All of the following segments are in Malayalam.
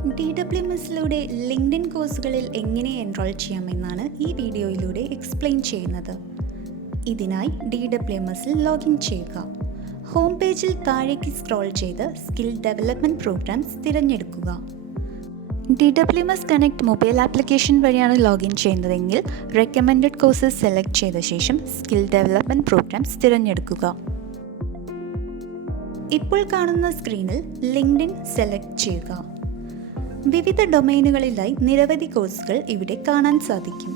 DWMSലൂടെ ലിങ്ക്ഡ്ഇൻ കോഴ്സുകളിൽ എങ്ങനെ എൻറോൾ ചെയ്യാമെന്നാണ് ഈ വീഡിയോയിലൂടെ എക്സ്പ്ലെയിൻ ചെയ്യുന്നത്. ഇതിനായി DWMSൽ ലോഗിൻ ചെയ്യുക. ഹോം പേജിൽ താഴേക്ക് സ്ക്രോൾ ചെയ്ത് സ്കിൽ ഡെവലപ്മെൻറ്റ് പ്രോഗ്രാംസ് തിരഞ്ഞെടുക്കുക. DWMS കണക്ട് മൊബൈൽ ആപ്ലിക്കേഷൻ വഴിയാണ് ലോഗിൻ ചെയ്യുന്നതെങ്കിൽ റെക്കമെൻഡഡ് കോഴ്സസ് സെലക്ട് ചെയ്ത ശേഷം സ്കിൽ ഡെവലപ്മെൻറ്റ് പ്രോഗ്രാംസ് തിരഞ്ഞെടുക്കുക. ഇപ്പോൾ കാണുന്ന സ്ക്രീനിൽ ലിങ്ക്ഡ്ഇൻ സെലക്ട് ചെയ്യുക. വിവിധ ഡൊമൈനുകളിലായി നിരവധി കോഴ്സുകൾ ഇവിടെ കാണാൻ സാധിക്കും.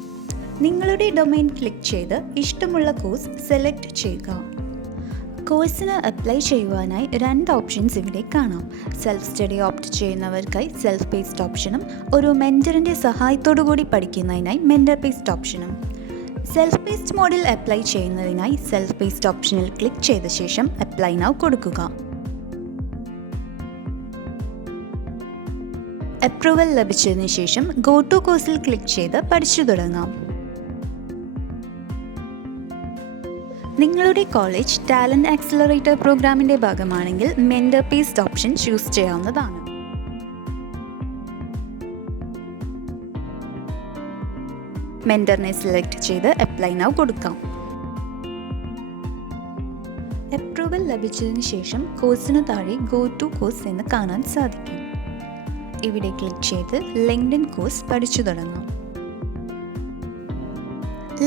നിങ്ങളുടെ ഡൊമൈൻ ക്ലിക്ക് ചെയ്ത് ഇഷ്ടമുള്ള കോഴ്സ് സെലക്ട് ചെയ്യുക. കോഴ്സിന് അപ്ലൈ ചെയ്യുവാനായി 2 ഓപ്ഷൻസ് ഇവിടെ കാണാം. സെൽഫ് സ്റ്റഡി ഓപ്റ്റ് ചെയ്യുന്നവർക്കായി സെൽഫ് പേസ്ഡ് ഓപ്ഷനും ഒരു മെൻറ്ററിൻ്റെ സഹായത്തോടു കൂടി പഠിക്കുന്നതിനായി മെൻറ്റർ പേസ്ഡ് ഓപ്ഷനും. സെൽഫ് പേസ്ഡ് മോഡിൽ അപ്ലൈ ചെയ്യുന്നതിനായി സെൽഫ് പേസ്ഡ് ഓപ്ഷനിൽ ക്ലിക്ക് ചെയ്ത ശേഷം അപ്ലൈ നൗ കൊടുക്കുക. അപ്രൂവൽ ലഭിച്ചതിന് ശേഷം ഗോ ടു കോഴ്സിൽ ക്ലിക്ക് ചെയ്ത് പഠിച്ചു തുടങ്ങാം. നിങ്ങളുടെ കോളേജ് ടാലൻറ്റ് ആക്സിലറേറ്റർ പ്രോഗ്രാമിൻ്റെ ഭാഗമാണെങ്കിൽ മെൻറ്റർ പേസ്ഡ് ഓപ്ഷൻ ചൂസ് ചെയ്യാവുന്നതാണ്. മെൻറ്ററിനെ സെലക്ട് ചെയ്ത് അപ്ലൈ നൗ കൊടുക്കാം. അപ്രൂവൽ ലഭിച്ചതിന് ശേഷം കോഴ്സിന് താഴെ ഗോ ടു കോഴ്സ് എന്ന് കാണാൻ സാധിക്കും. ഇവിടെ ക്ലിക്ക് ചെയ്ത് ലിങ്ക്ഡ്ഇൻ കോഴ്സ് പഠിച്ചു തുടങ്ങാം.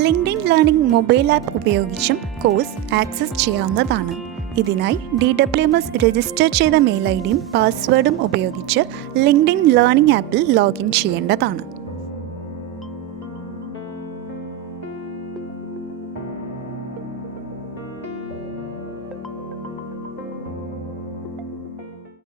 ലിങ്ക്ഡ്ഇൻ ലേണിംഗ് മൊബൈൽ ആപ്പ് ഉപയോഗിച്ചും കോഴ്സ് ആക്സസ് ചെയ്യാവുന്നതാണ്. ഇതിനായി DWMS രജിസ്റ്റർ ചെയ്ത മെയിൽ ഐഡിയും പാസ്വേഡും ഉപയോഗിച്ച് ലിങ്ക്ഡ്ഇൻ ലേണിംഗ് ആപ്പിൽ ലോഗിൻ ചെയ്യേണ്ടതാണ്.